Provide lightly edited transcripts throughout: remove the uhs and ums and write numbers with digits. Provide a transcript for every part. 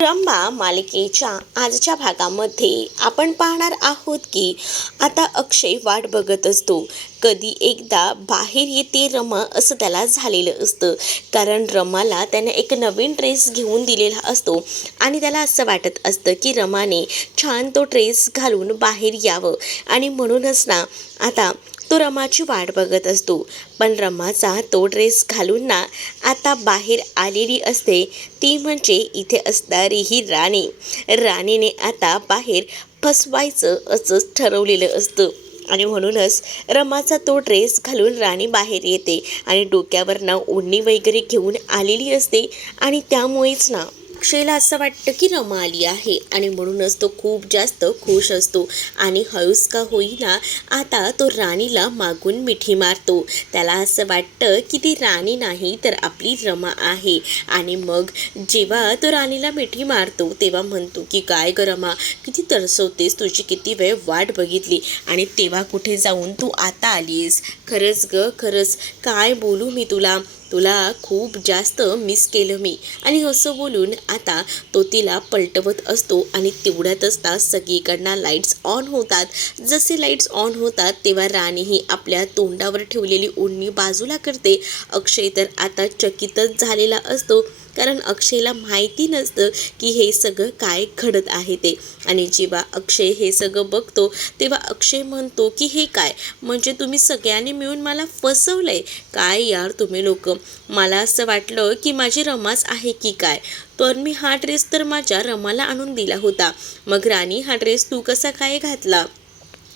रंभा मालिकेच्या आजच्या भागामध्ये आपण पाहणार आहोत की आता अक्षय वाट बघत असतो. कधी एकदा बाहेर येते रमा असं त्याला झालेलं असतं. कारण रमाला त्याने एक नवीन ड्रेस घेऊन दिलेला असतो आणि त्याला असं वाटत असतं की रमाने छान तो ड्रेस घालून बाहेर यावं आणि म्हणूनच ना आता तो रमाची वाट बघत असतो. पण रमाचा तो ड्रेस घालून ना आता बाहेर आलेली असते ती म्हणजे इथे असणारी ही राणी. राणीने आता बाहेर फसवायचं असंच ठरवलेलं असतं आणि म्हणूनच रमाचा तो ड्रेस घालून राणी बाहेर येते आणि डोक्यावर ना ओढणी वगैरे घेऊन आलेली असते आणि त्यामुळेच ना अक्षयला असं वाटतं की रमा आली आहे आणि म्हणूनच तो खूप जास्त खुश असतो आणि हळूच का होईना आता तो राणीला मागून मिठी मारतो. त्याला असं वाटतं की ती राणी नाही तर आपली रमा आहे आणि मग जेव्हा तो राणीला मिठी मारतो तेव्हा म्हणतो की काय ग रमा, किती तरसवतेस, तुझी किती वेळ वाट बघितली आणि तेव्हा कुठे जाऊन तू आता आलीस. खरंच ग, खरंच काय बोलू मी तुला, तुला खूप जास्त मिस केलं मी. आणि असं बोलून आता तो तिला पलटवत असतो आणि तेवढ्यातच ना सगळीकडनं लाईट्स ऑन होतात. जसे लाईट्स ऑन होतात तेव्हा राणीही आपल्या तोंडावर ठेवलेली ओढणी बाजूला करते. अक्षय तर आता चकितच झालेला असतो कारण अक्षयला माहिती नसतं की हे सगळं काय घडत आहे ते. आणि जेव्हा अक्षय हे सगळं बघतो तेव्हा अक्षय म्हणतो की हे काय, म्हणजे तुम्ही सगळ्यांनी मिळून मला फसवलंय काय यार तुम्ही लोक. मला असं वाटलं की माझी रमाच आहे की काय, तर मी हा ड्रेस तर माझ्या रमाला आणून दिला होता. मग राणी हा ड्रेस तू कसा काय घातला.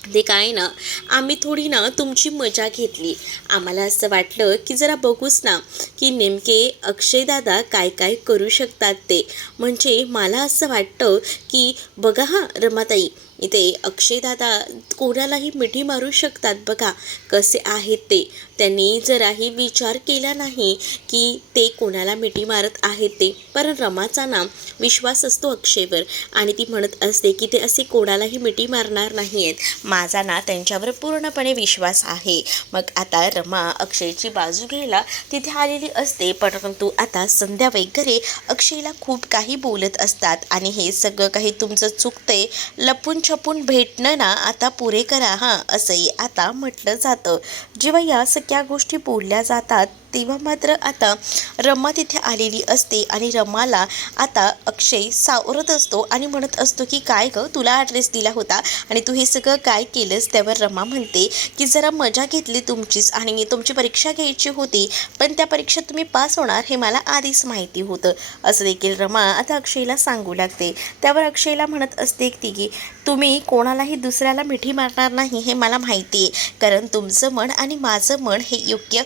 ते काय ना, आम्ही थोडी ना तुमची मजा घेतली. आम्हाला असं वाटलं की जरा बघूच ना की नेमके अक्षयदादा काय काय करू शकतात ते. म्हणजे मला असं वाटतं की बघा हां रमाताई, इथे अक्षयदादा कोणालाही मिठी मारू शकतात बघा कसे आहेत ते. त्यांनी जराही विचार केला नाही की ते कोणाला मिठी मारत आहेत ते. पण रमाचा ना विश्वास असतो अक्षयवर आणि ती म्हणत असते की ते असे कोणालाही मिठी मारणार नाही आहेत. माझा ना त्यांच्यावर पूर्णपणे विश्वास आहे. मग आता रमा अक्षयची बाजू घ्यायला तिथे आलेली असते. परंतु आता संध्या वगैरे अक्षयला खूप काही बोलत असतात आणि हे सगळं काही तुमचं चुकतंय, लपून छपून भेटणं ना आता पुरे करा हां, असंही आता म्हटलं जातं. जेव्हा या सगळ्या गोष्टी बोलल्या जातात तेव्हा मात्र आता रमा तिथे आलेली असते आणि रमाला आता अक्षय सावरत असतो आणि म्हणत असतो की काय गं, तुला हा ड्रेस दिला होता आणि तू हे सगळं काय केलंस. त्यावर रमा म्हणते की जरा मजा घेतली तुमचीच आणि तुमची परीक्षा घ्यायची होती, पण त्या परीक्षेत तुम्ही पास होणार हे मला आधीच माहिती होतं, असं देखील रमा आता अक्षयला सांगू लागते. त्यावर अक्षयला म्हणत असते की तुम्ही कोणालाही दुसऱ्याला मिठी मारणार नाही हे मला माहिती आहे, कारण तुमचं मन आणि माझं मन हे योग्य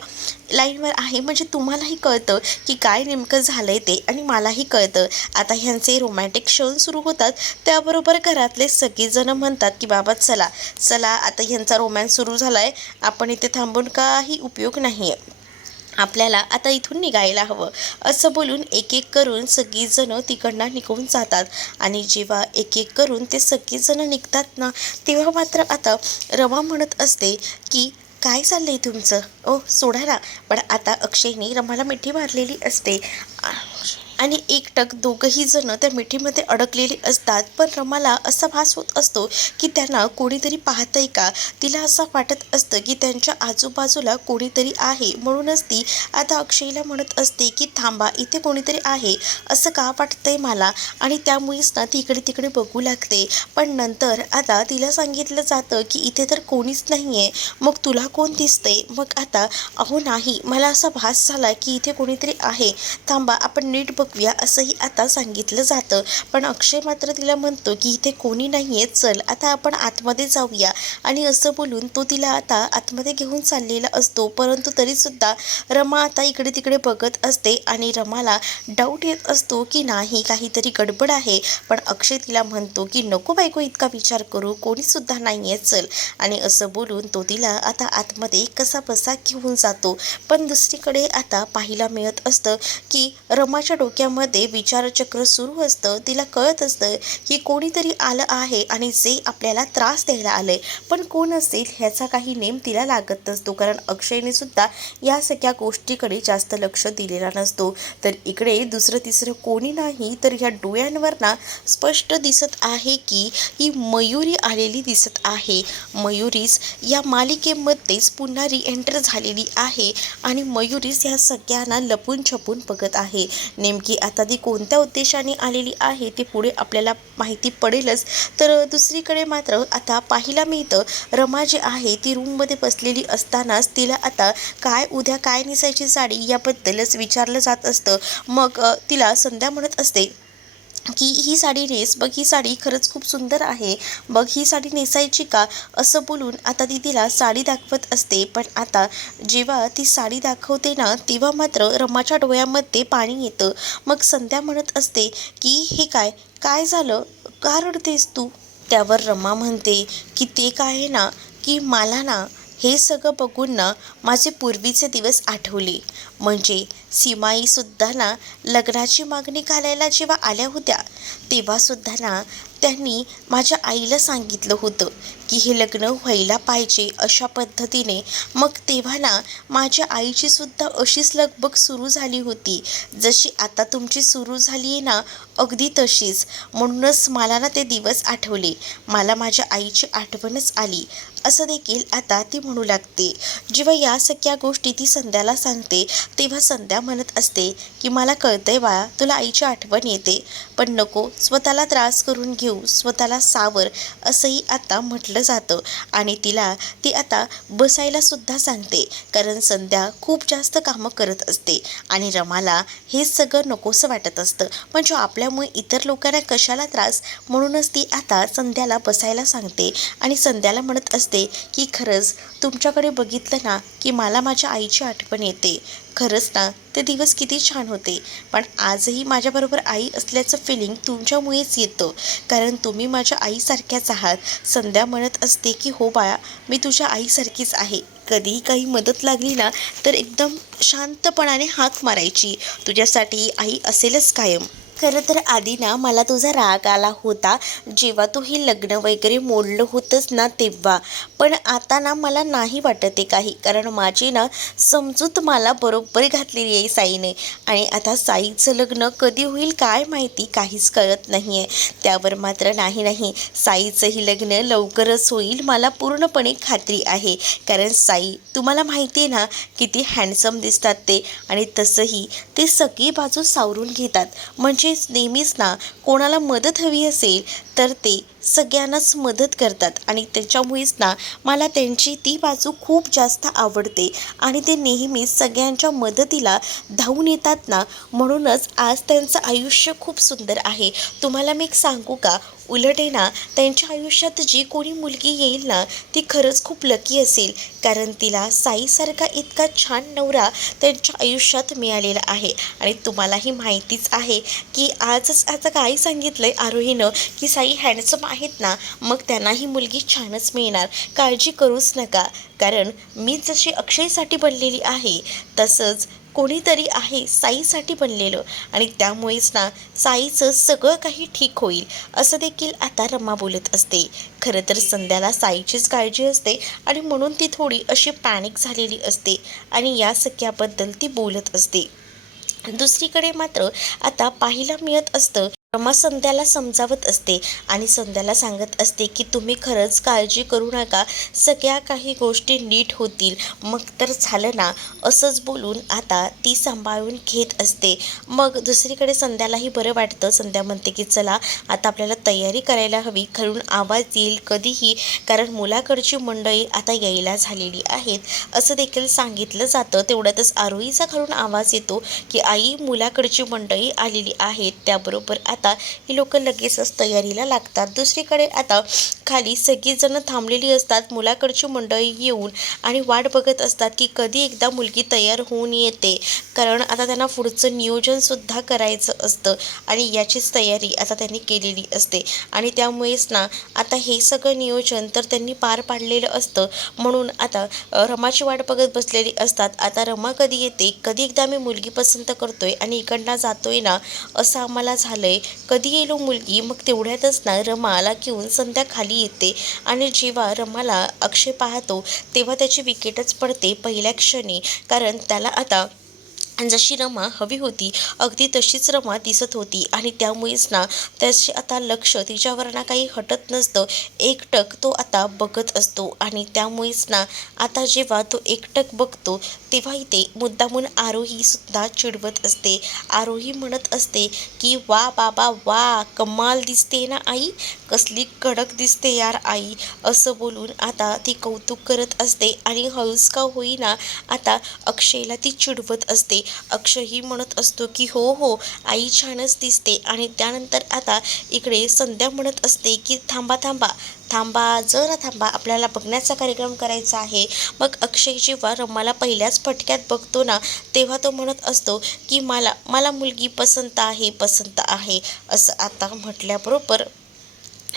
लाईनवर आहे. म्हणजे तुम्हालाही कळतं की काय नेमकं झालंय ते आणि मलाही कळतं. आता ह्यांचे रोमॅन्टिक क्षण सुरू होतात त्याबरोबर घरातले सगळेजण म्हणतात की बाबा चला चला, आता ह्यांचा रोमॅन्स सुरू झालाय, आपण इथे थांबून काही उपयोग नाही आहे, आपल्याला आता इथून निघायला हवं. असं बोलून एक एक करून सगळीजणं तिकडनं निघून जातात आणि जेव्हा एक एक करून ते सगळेजणं निघतात ना तेव्हा मात्र आता रमा म्हणत असते की काय चाललंय तुमचं, ओ सोडा ना. पण आता अक्षयने रमाला मिठी मारलेली असते आणि एकटक दोघंही जण त्या मिठीमध्ये अडकलेले असतात. पण रमाला असा भास होत असतो की त्यांना कोणीतरी पाहतंय का. तिला असं वाटत असतं की त्यांच्या आजूबाजूला कोणीतरी आहे. म्हणूनच ती आता अक्षयला म्हणत असते की थांबा, इथे कोणीतरी आहे असं का वाटतंय मला, आणि त्यामुळेच ना ती इकडे तिकडे बघू लागते. पण नंतर आता तिला सांगितलं जातं की इथे तर कोणीच नाही आहे. मग तुला कोण दिसतंय. मग आता अहो नाही, मला असा भास झाला की इथे कोणीतरी आहे, थांबा आपण नीट बघूया असंही आता सांगितलं जातं. पण अक्षय मात्र तिला म्हणतो की इथे कोणी नाही आहे, चल आता आपण आतमध्ये जाऊया. आणि असं बोलून तो तिला आता आतमध्ये घेऊन चाललेला असतो. परंतु तरीसुद्धा रमा आता इकडे तिकडे बघत असते आणि रमाला डाऊट येत असतो की नाही काहीतरी गडबड आहे. पण अक्षय तिला म्हणतो की नको बायको इतका विचार करू, कोणीसुद्धा नाही आहे, चल. आणि असं बोलून तो तिला आता आतमध्ये कसा बसा घेऊन जातो. पण दुसरीकडे आता पाहायला मिळत असतं की रमाच्या डोक्यात डोक्यामध्ये विचारचक्र सुरू असतं. तिला कळत असतं की कोणीतरी आलं आहे आणि जे आपल्याला त्रास द्यायला आलंय, पण कोण असेल ह्याचा काही नेम तिला लागत नसतो, कारण अक्षयने सुद्धा या सगळ्या गोष्टीकडे जास्त लक्ष दिलेला नसतो. तर इकडे दुसरं तिसरं कोणी नाही तर ह्या डोळ्यांवर ना स्पष्ट दिसत आहे की ही मयुरी आलेली दिसत आहे. मयुरीच या मालिकेमध्येच पुन्हा रिएंटर झालेली आहे आणि मयुरीच या सगळ्यांना लपून छपून बघत आहे. नेमकी आता ती कोणत्या उद्देशाने आलेली आहे ते पुढे आपल्याला माहिती पडेलच. तर दुसरीकडे मात्र आता पाहायला मिळतं, रमा जी आहे ती रूममध्ये बसलेली असतानाच तिला आता उद्या काय नेसायची साडी याबद्दलच विचारलं जात असतं. मग तिला संध्या म्हणत असते की ही साडी नेस, बघ ही साडी खरंच खूप सुंदर आहे, बघ ही साडी नेसायची का, असं बोलून आता ती तिला साडी दाखवत असते. पण आता जेव्हा ती साडी दाखवते ना तेव्हा मात्र रमाच्या डोळ्यामध्ये पाणी येतं. मग संध्या म्हणत असते की हे काय काय झालं, का रडतेस तू. त्यावर रमा म्हणते की ते काय आहे ना की मला ना हे सगळं बघून ना माझे पूर्वीचे दिवस आठवले. म्हणजे सीमाईसुद्धा ना लग्नाची मागणी घालायला जेव्हा आल्या होत्या तेव्हासुद्धा ना त्यांनी माझ्या आईला सांगितलं होतं की हे लग्न व्हायला पाहिजे अशा पद्धतीने. मग तेव्हा ना माझ्या आईची सुद्धा अशीच लगबग सुरू झाली होती जशी आता तुमची सुरू झाली आहे ना, अगदी तशीच. म्हणूनच मला ना ते दिवस आठवले, मला माझ्या आईची आठवणच आली, असं देखील आता ती म्हणू लागते. जेव्हा या सगळ्या गोष्टी ती संध्याला सांगते तेव्हा संध्या म्हणत असते की मला कळतंय बाळा तुला आईची आठवण येते, पण नको स्वतःला त्रास करून घेऊ, स्वतःला सावर, असंही आता म्हटलं जातं. आणि तिला ती आता बसायला सुद्धा सांगते, कारण संध्या खूप जास्त कामं करत असते आणि रमाला हे सगळं नकोसं वाटत असतं. म्हणजे आपल्यामुळे इतर लोकांना कशाला त्रास, म्हणूनच ती आता संध्याला बसायला सांगते आणि संध्याला म्हणत असते की खरंच तुमच्याकडे बघितलं ना की मला माझ्या आईची आठवण येते. खरंच ना ते दिवस किती छान होते, पण आजही माझ्याबरोबर आई असल्याचं फिलिंग तुमच्यामुळेच येतं, कारण तुम्ही माझ्या आईसारख्याच आहात. संध्या म्हणत असते की हो बाळा, मी तुझ्या आईसारखीच आहे. कधीही काही मदत लागली ना तर एकदम शांतपणाने हाक मारायची, तुझ्यासाठी आई असेलच कायम. खरं तर आधी ना मला तुझा राग आला होता जेव्हा तू हे लग्न वगैरे मोडलं होतंस ना तेव्हा, पण आता ना मला नाही वाटत आहे काही, कारण माझी ना समजूत मला बरोबर घातलेली आहे साईने. आणि आता साईचं लग्न कधी होईल काय माहिती, काहीच कळत नाही आहे. त्यावर मात्र नाही साईचंही लग्न लवकरच होईल, मला पूर्णपणे खात्री आहे. कारण साई तुम्हाला माहिती आहे ना किती हँडसम दिसतात ते, आणि तसंही ते सगळी बाजू सावरून घेतात. म्हणजे नेहमीच ना कोणाला मदत हवी असेल तर ते सगळ्यांनाच मदत करतात आणि त्याच्यामुळेच ना मला त्यांची ती बाजू खूप जास्त आवडते आणि ते नेहमीच सगळ्यांच्या मदतीला धावून येतात ना, म्हणूनच आज त्यांचं आयुष्य खूप सुंदर आहे. तुम्हाला मी एक सांगू का, उलट आहे ना त्यांच्या आयुष्यात जी कोणी मुलगी येईल ना ती खरंच खूप लकी असेल, कारण तिला साईसारखा इतका छान नवरा त्यांच्या आयुष्यात मिळालेला आहे. आणि तुम्हालाही माहितीच आहे की आजच आता काय सांगितलंय आरोहीनं की साई हँडसम आहेत ना, मग त्यांना ही मुलगी छानच मिळणार, काळजी करूच नका. कारण मी जशी अक्षयसाठी बनलेली आहे तसंच कोणीतरी आहे साईसाठी बनलेलं, आणि त्यामुळेच ना साईचं सगळं काही ठीक होईल, असं देखील आता रमा बोलत असते. खरं तर संध्याला साईचीच काळजी असते आणि म्हणून ती थोडी अशी पॅनिक झालेली असते आणि या सगळ्याबद्दल ती बोलत असते. दुसरीकडे मात्र आता पाहायला मिळत असतं, रमा संध्याला समजावत असते आणि संध्याला सांगत असते की तुम्ही खरंच काळजी करू नका, सगळ्या काही गोष्टी नीट होतील, मग तर झालं ना, असंच बोलून आता ती सांभाळून घेत असते. मग दुसरीकडे संध्यालाही बरं वाटतं. संध्या म्हणते की चला आता आपल्याला तयारी करायला हवी, घरून आवाज येईल कधीही, कारण मुलाकडची मंडळी आता यायला झालेली आहेत, असं देखील सांगितलं जातं. तेवढ्यातच आरोहीचा घरून आवाज येतो की आई मुलाकडची मंडळी आलेली आहेत. त्याबरोबर आता आता ही लोक लगेचच तयारीला लागतात. दुसरीकडे आता खाली सगळीजणं थांबलेली असतात. मुलाकडची मंडळी येऊन आणि वाट बघत असतात की कधी एकदा मुलगी तयार होऊन येते, कारण आता त्यांना पुढचं नियोजनसुद्धा करायचं असतं आणि याचीच तयारी आता त्यांनी केलेली असते. आणि त्यामुळेच ना आता हे सगळं नियोजन तर त्यांनी पार पाडलेलं असतं. म्हणून आता रमाची वाट बघत बसलेली असतात. आता रमा कधी येते, कधी एकदा आम्ही मुलगी पसंत करतोय आणि इकडनं जातोय ना, असं आम्हाला झालंय, कधी येईल मुलगी. मग तेवढ्यातच ना रमाला घेऊन संध्या खाली येते आणि जेव्हा रमाला अक्षय पाहतो तेव्हा त्याची विकेटच पडते पहिल्या क्षणी. कारण त्याला आता जशी रमा हवी होती अगदी तशीच रमा दिसत होती आणि त्यामुळेच ना त्याचे आता लक्ष तिच्यावर ना काही हटत नसतं. एकटक तो आता बघत असतो आणि त्यामुळेच ना आता जेव्हा तो एकटक बघतो तेव्हा इथे मुद्दामून आरोही सुद्धा चिडवत असते. आरोही म्हणत असते की वा बाबा वा, कमाल दिसते ना आई, कसली कडक दिसते यार आई, असं बोलून आता ती कौतुक करत असते आणि हळूच का होईना आता अक्षयला ती चिडवत असते. अक्षयही म्हणत असतो की हो हो आई छानच दिसते. आणि त्यानंतर आता इकडे संध्या म्हणत असते की थांबा थांबा थांबा, जरा थांबा, आपल्याला बघण्याचा कार्यक्रम करायचा आहे. मग अक्षय जेव्हा रमाला पहिल्याच फटक्यात बघतो ना तेव्हा तो म्हणत असतो की मला मला मुलगी पसंत आहे, पसंत आहे, असं आता म्हटल्याबरोबर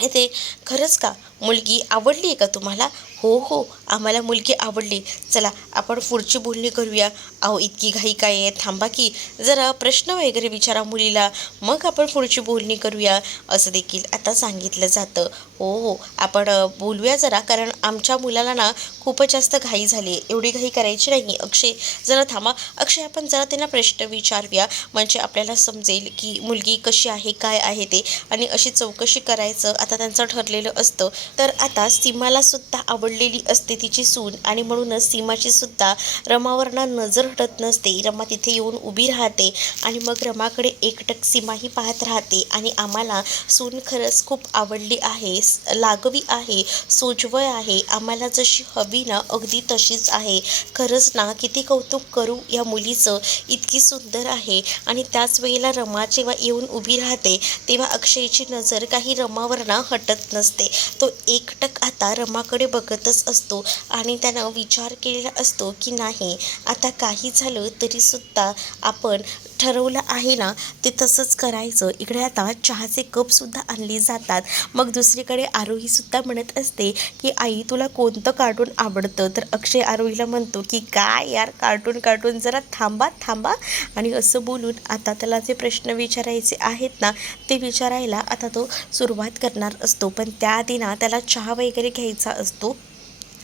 ते खरंच का, मुलगी आवडली आहे का तुम्हाला? हो हो, आम्हाला मुलगी आवडली. चला आपण पुढची बोलणी करूया. अहो इतकी घाई काय आहे, थांबा की जरा प्रश्न वगैरे विचारा मुलीला, मग आपण पुढची बोलणी करूया, असं देखील आता सांगितलं जातं. हो हो, आपण बोलूया जरा, कारण आमच्या मुलाला ना खूपच जास्त घाई झाली आहे, एवढी घाई करायची नाही. अक्षय जरा थांबा, अक्षय आपण जरा त्यांना प्रश्न विचारूया, म्हणजे आपल्याला समजेल की मुलगी कशी आहे काय आहे ते, आणि अशी चौकशी करायचं आता त्यांचं ठरलेलं असतं. तर आता सीमाला सुद्धा आवडलेली असते तिची सून आणि म्हणूनच सीमाची सुद्धा रमावरनं नजर हटत नसते. रमा तिथे येऊन उभी राहते आणि मग रमाकडे एकटक सीमाही पाहत राहते आणि आम्हाला सून खरंच खूप आवडली आहे, लागवी आहे, सोजवळ आहे, आम्हाला जशी हवी ना अगदी तशीच आहे. खरंच ना किती कौतुक करू या मुलीचं, इतकी सुंदर आहे. आणि त्याच वेळेला रमा जेव्हा येऊन उभी राहते तेव्हा अक्षयची नजर काही रमावर ना हटत नसते. तो एकटक आता रमाकडे बघतच असतो आणि त्यानं विचार केलेला असतो की नाही, आता काही झालं तरीसुद्धा आपण ठरवलं आहे ना ते तसंच करायचं. इकडे आता चहाचे कपसुद्धा आणले जातात. मग दुसरीकडे आरोहीसुद्धा म्हणत असते की आई तुला कोणतं कार्टून आवडतं? तर अक्षय आरोहीला म्हणतो की काय यार, कार्टून कार्टून, जरा थांबा थांबा, आणि असं बोलून आता त्याला जे प्रश्न विचारायचे आहेत ना ते विचारायला आता तो सुरुवात करणार असतो. पण त्याआधी ना त्याला चहा वगैरे घ्यायचा असतो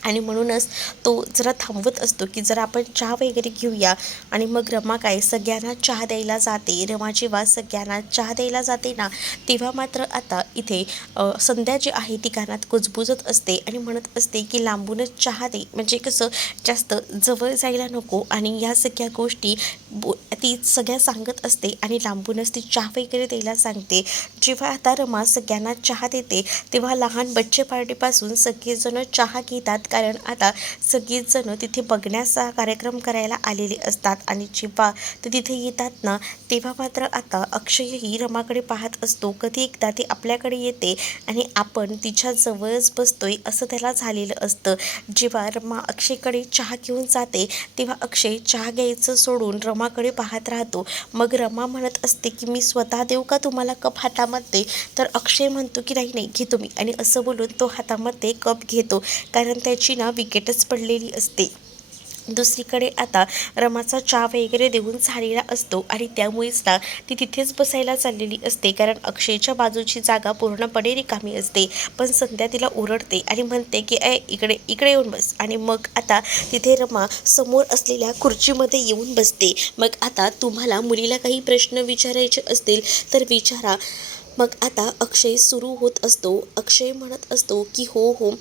आणि म्हणूनच तो जरा थांबवत असतो की जरा आपण चहा वगैरे घेऊया. आणि मग रमा काय सगळ्यांना चहा द्यायला जाते. रमा जेव्हा सगळ्यांना चहा द्यायला जाते ना तेव्हा मात्र आता इथे संध्या जी आहे ती कानात कुजबुजत असते आणि म्हणत असते की लांबूनच चहा दे, म्हणजे कसं जास्त जवळ जायला नको. आणि या सगळ्या गोष्टी ती सगळ्या सांगत असते आणि लांबूनच ती चहा वगैरे द्यायला सांगते. जेव्हा आता रमा सगळ्यांना चहा देते तेव्हा लहान बच्चे पार्टीपासून सगळेजण चहा घेतात, कारण आता सगळीच जण तिथे बघण्याचा कार्यक्रम करायला आलेले असतात. आणि जेव्हा ते तिथे येतात ना तेव्हा मात्र आता अक्षयही रमाकडे पाहत असतो. कधी एकदा ती आपल्याकडे येते आणि आपण तिच्या जवळच बसतोय असं त्याला झालेलं असतं. जेव्हा रमा अक्षयकडे चहा घेऊन जाते तेव्हा अक्षय चहा घ्यायचं सोडून रमाकडे पाहत राहतो. मग रमा म्हणत असते की मी स्वतः देऊ का तुम्हाला कप हातामध्ये? तर अक्षय म्हणतो की नाही नाही, घेतो मी, आणि असं बोलून तो हातामध्ये कप घेतो, कारण त्याची ना विकेटच पडलेली असते. दुसरीकडे आता रमाचा चहा वगैरे देऊन झालेला असतो आणि त्यामुळेच ना ती तिथेच बसायला चाललेली असते, कारण अक्षयच्या बाजूची जागा पूर्णपणे रिकामी असते. पण संध्या तिला ओरडते आणि म्हणते की इकडे इकडे येऊन बस. आणि मग आता तिथे रमा समोर असलेल्या खुर्चीमध्ये येऊन बसते. मग आता तुम्हाला मुलीला काही प्रश्न विचारायचे असतील तर विचारा. मग आता अक्षय सुरू होत असतो. अक्षय म्हणत असतो की हो हो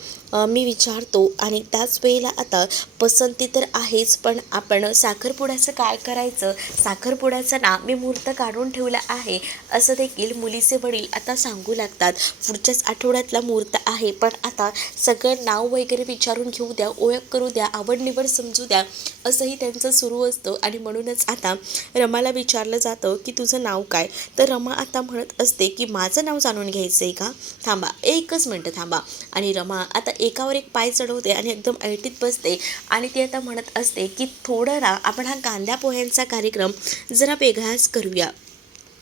मी विचारतो. आणि त्याच वेळेला आता पसंती तर आहेच, पण आपण साखरपुड्याचं काय करायचं, साखरपुड्याचा ना मी मुहूर्त काढून ठेवला आहे असं देखील मुलीचे वडील आता सांगू लागतात. पुढच्याच आठवड्यातला मुहूर्त आहे, पण आता सगळं नाव वगैरे विचारून घेऊ द्या, ओळख करू द्या, आवड निवड समजू द्या, असंही त्यांचं सुरू असतं. आणि म्हणूनच आता रमाला विचारलं जातं की तुझं नाव काय. तर रमा आता म्हणत असते की माझं नाव जाणून घ्यायचं आहे का, थांबा एकच मिनटं थांबा. आणि रमा आता एकावर एक पाय चढवते आणि एकदम ऐटीत बसते. आणि ती आता म्हणत असते की थोडं ना आपण हा कांद्या पोह्यांचा कार्यक्रम जरा वेगळाच करूया.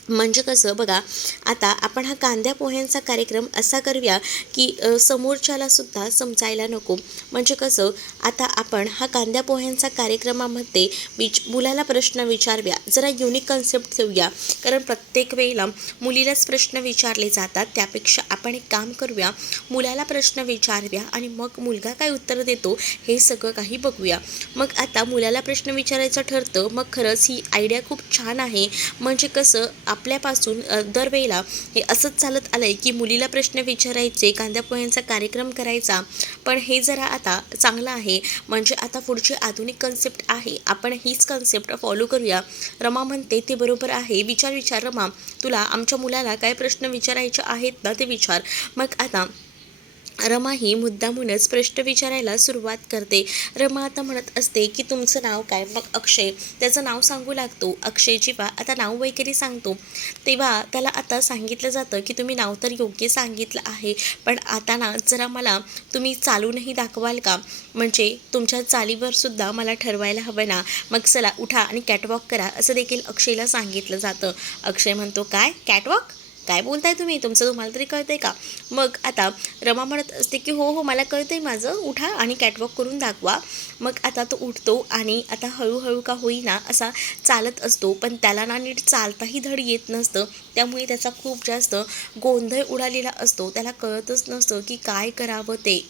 म्हणजे कसं बघा, आता आपण हा कांद्या पोह्यांचा कार्यक्रम असा करूया की समोरच्याला सुद्धा समजायला नको. म्हणजे कसं, आता आपण हा कांद्या पोह्यांचा कार्यक्रमामध्ये मुलाला प्रश्न विचारूया, जरा युनिक कन्सेप्ट ठेवूया. कारण प्रत्येक वेळेला मुलीलाच प्रश्न विचारले जातात, त्यापेक्षा आपण एक काम करूया, मुलाला प्रश्न विचारूया आणि मग मुलगा काय उत्तर देतो हे सगळं काही बघूया. मग आता मुलाला प्रश्न विचारायचं ठरतं. मग खरंच ही आयडिया खूप छान आहे. म्हणजे कसं, आपल्यापासून दरवेळेला हे असंच चालत आलं आहे की मुलीला प्रश्न विचारायचे, कांद्या पोह्यांचा कार्यक्रम करायचा. पण हे जरा आता चांगलं आहे. म्हणजे आता पुढची आधुनिक कन्सेप्ट आहे, आपण हीच कन्सेप्ट फॉलो करूया. रमा म्हणते ते बरोबर आहे, विचार रमा, तुला आमच्या मुलाला काय प्रश्न विचारायचे आहेत ना ते विचार. मग आता रमा ही मुद्दामूनच प्रश्न विचारायला सुरुवात करते. रमा आता म्हणत असते की तुमचं नाव काय. मग अक्षय त्याचं नाव सांगू लागतो. अक्षय जेव्हा आता नाव वगैरे सांगतो तेव्हा त्याला आता सांगितलं जातं की तुम्ही नाव तर योग्य सांगितलं आहे, पण आता ना जरा मला तुम्ही चालूनही दाखवाल का, म्हणजे तुमच्या चालीवर सुद्धा मला ठरवायला हवं ना. मग चला उठा आणि कॅटवॉक करा असं देखील अक्षयला सांगितलं जातं. अक्षय म्हणतो काय कॅटवॉक, काय बोलताय तुम्ही, तुम्हाला तरी कळतंय का. मग आता रमा म्हणत असते की हो हो मला कळतंय माझं, उठा आणि कॅटवॉक करून दाखवा. मग आता तो उठतो आणि आता हळूहळू का होईना असा चालत असतो, पण त्याला ना नीट चालताही धड येत नसतं. त्यामुळे त्याचा खूप जास्त गोंधळ उडालेला असतो, त्याला कळतच नसतं की काय करावं ते.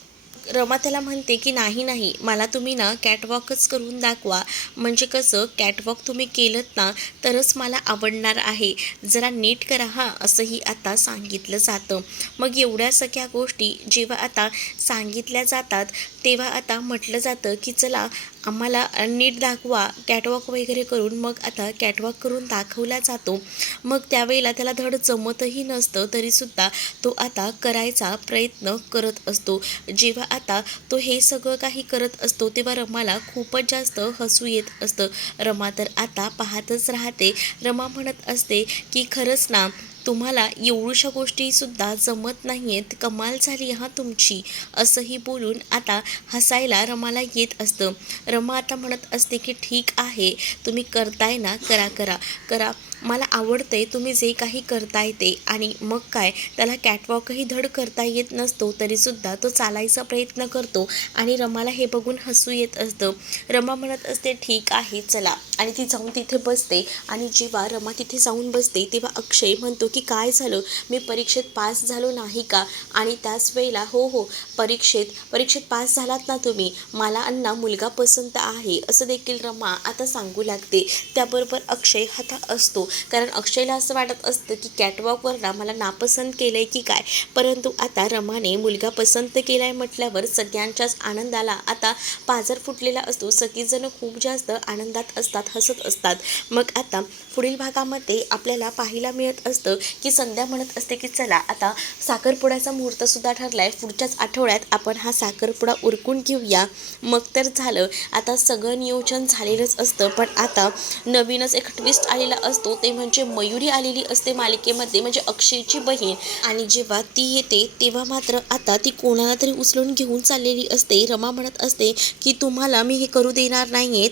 रमा त्याला म्हणते की नाही मला तुम्ही ना कॅटवॉकच करून दाखवा. म्हणजे कसं, कॅटवॉक तुम्ही केलंत ना तरच मला आवडणार आहे, जरा नीट करा हां, असंही आता सांगितलं जातं. मग एवढ्या सगळ्या गोष्टी जेव्हा आता सांगितल्या जातात तेव्हा आता म्हटलं जातं की चला आम्हाला नीट दाखवा कॅटवॉक वगैरे करून. मग आता कॅटवॉक करून दाखवला जातो. मग त्यावेळेला त्याला धड जमतही नसतं, तरीसुद्धा तो आता करायचा प्रयत्न करत असतो. जेव्हा आता तो हे सगळं काही करत असतो तेव्हा रमाला खूपच जास्त हसू येत असतं. रमा तर आता पाहतच राहते. रमा म्हणत असते की खरंच ना तुम्हाला एवढ्याशा गोष्टीसुद्धा जमत नाही आहेत, कमाल झाली हां तुमची, असंही बोलून आता हसायला रमाला येत असतं. रमा आता म्हणत असते की ठीक आहे, तुम्ही करताय ना, करा, मला आवडतंय तुम्ही जे काही करताय ते. आणि मग काय, त्याला कॅटवॉकही धड करता येत नसतो, तरीसुद्धा तो चालायचा प्रयत्न करतो आणि रमाला हे बघून हसू येत असतं. रमा म्हणत असते ठीक आहे चला, आणि ती जाऊन तिथे बसते. आणि जेव्हा रमा तिथे जाऊन बसते तेव्हा अक्षय म्हणतो की काय झालं, मी परीक्षेत पास झालो नाही का. आणि त्याच वेळेला हो परीक्षेत पास झालात ना तुम्ही, मला अण्णा मुलगा पसंत आहे असं देखील रमा आता सांगू लागते. त्याबरोबर अक्षय हता असतो, कारण अक्षयला असं वाटत असतं की कॅटवॉकवर ना मला नापसंत केलं आहे की काय. परंतु आता रमाने मुलगा पसंत केला आहे म्हटल्यावर सगळ्यांच्याच आनंदाला आता पाझर फुटलेला असतो. सगळीजणं खूप जास्त आनंदात असतात, हसत असतात. मग आता पुढील भागामध्ये आपल्याला पाहायला मिळत असतं की संध्या म्हणत असते की चला आता साखरपुड्याचा मुहूर्तसुद्धा ठरला आहे, पुढच्याच आठवड्यात आपण हा साखरपुडा उरकून घेऊया. मग तर झालं, आता सगळं नियोजन झालेलंच असतं. पण आता नवीनच एक ट्विस्ट आलेला असतो, ते म्हणजे मयुरी आलेली असते मालिकेमध्ये, म्हणजे अक्षयची बहीण. आणि जेव्हा ती येते तेव्हा मात्र आता ती कोणाला तरी उचलून घेऊन चाललेली असते. रमा म्हणत असते की तुम्हाला मी हे करू देणार नाही आहे,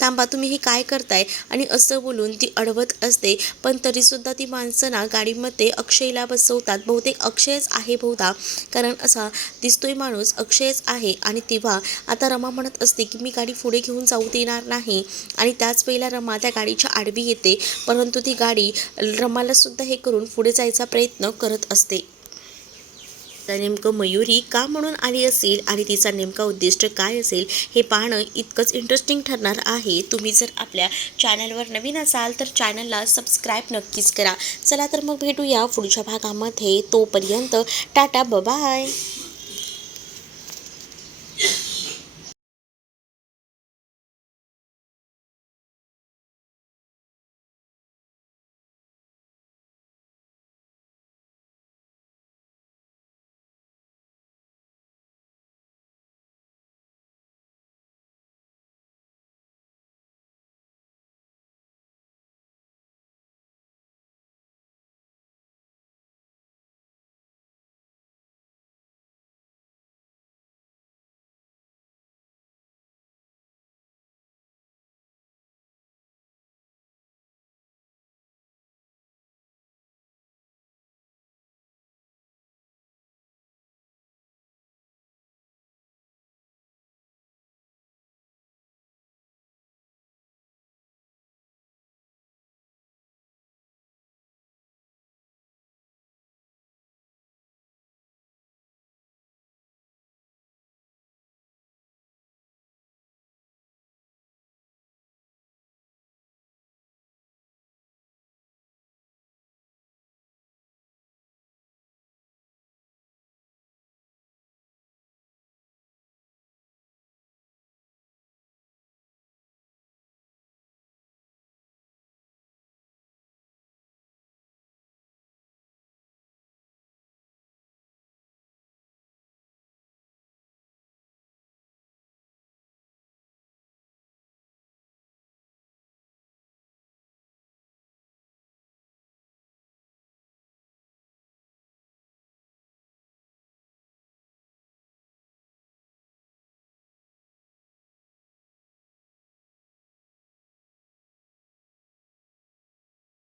थांबा तुम्ही हे काय करताय. आणि असं बोलून ती अडवत असते, पण तरीसुद्धा ती माणसं ना गाडीमध्ये अक्षयला बसवतात. बहुतेक अक्षयच आहे बहुधा, कारण असा दिसतोय माणूस अक्षयच आहे. आणि तेव्हा आता रमा म्हणत असते की मी गाडी पुढे घेऊन जाऊ देणार नाही. आणि त्याच वेळेला रमा त्या गाडीच्या आडवी येते, परंतु ती गाडी रमाला सुद्धा हे करून पुढे जायचा प्रयत्न करत असते. तर नेमकं मयुरी का म्हणून आली असेल आणि तिचा नेमका उद्दिष्ट काय असेल हे पाहणं इतकंच इंटरेस्टिंग ठरणार आहे. तुम्ही जर आपल्या चॅनलवर नवीन असाल तर चॅनलला सबस्क्राईब नक्कीच करा. चला तर मग भेटूया पुढच्या भागामध्ये. तोपर्यंत टाटा बाय.